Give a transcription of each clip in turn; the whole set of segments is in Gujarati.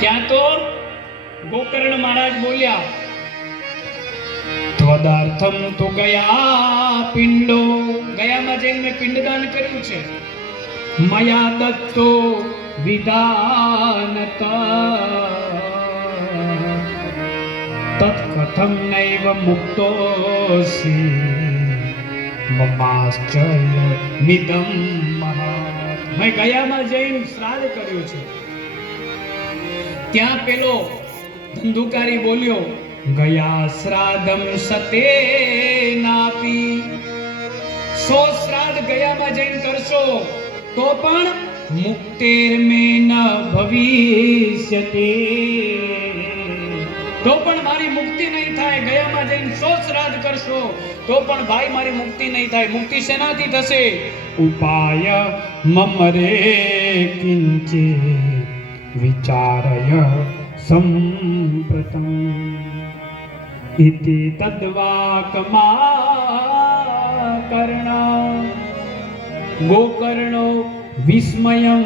ત્યાં તો ગોકર્ણ મહારાજ બોલ્યા, ત્વદાર્થમ તો ગયા પિંડો, ગયામાં જઈને મેં પિંડદાન કર્યું છે. મયા દત્તો વિધાનતા તત્કથમ નૈવ મુક્તોસી મમાશ્ચર્ય મિદમ મહાત. મેં ગયામાં જઈને શ્રાદ્ધ કર્યું છે. ત્યાં પેલો ધંધુકારી બોલ્યો, ગયા શ્રાદ્ધમ સતે નાપી, 100 શ્રાદ્ધ ગયામાં જઈને કરશો તો પણ મુક્તેર મે ન ભવિષ્યતે, તો પણ મારી મુક્તિ નહીં થાય. ગયામાં જઈને 100 શ્રાદ્ધ કરશો તો પણ ભાઈ મારી મુક્તિ નહીં થાય. મુક્તિ શેનાથી થશે? ઉપાય મમરે કિંચે વિચારય સંપ્રતમ ઇતિ તદ્વાકમા કર્ણ ગોકર્ણો વિસ્મયં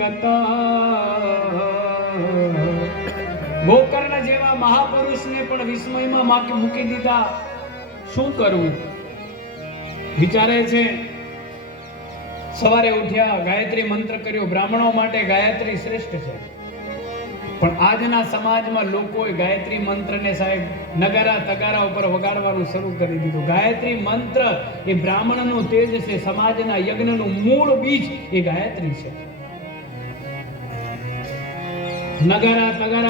ગતા. ગોકર્ણ જેવા મહાપુરુષને પણ વિસ્મયમાં મૂકી દીધા. શું કરવું? વિચારે છે. સવારે ઉઠ્યા, ગાયત્રી મંત્ર કર્યો. બ્રાહ્મણો માટે ગાયત્રી શ્રેષ્ઠ છે, પણ આજના સમાજમાં લોકોએ ગાયત્રી મંત્રને સાહેબ નગારા તગારા ઉપર વગાડવાનું શરૂ કરી દીધું. ગાયત્રી મંત્ર એ બ્રાહ્મણનું તેજ છે. સમાજના યજ્ઞનું મૂળ બીજ એ ગાયત્રી છે. નગારા તગારા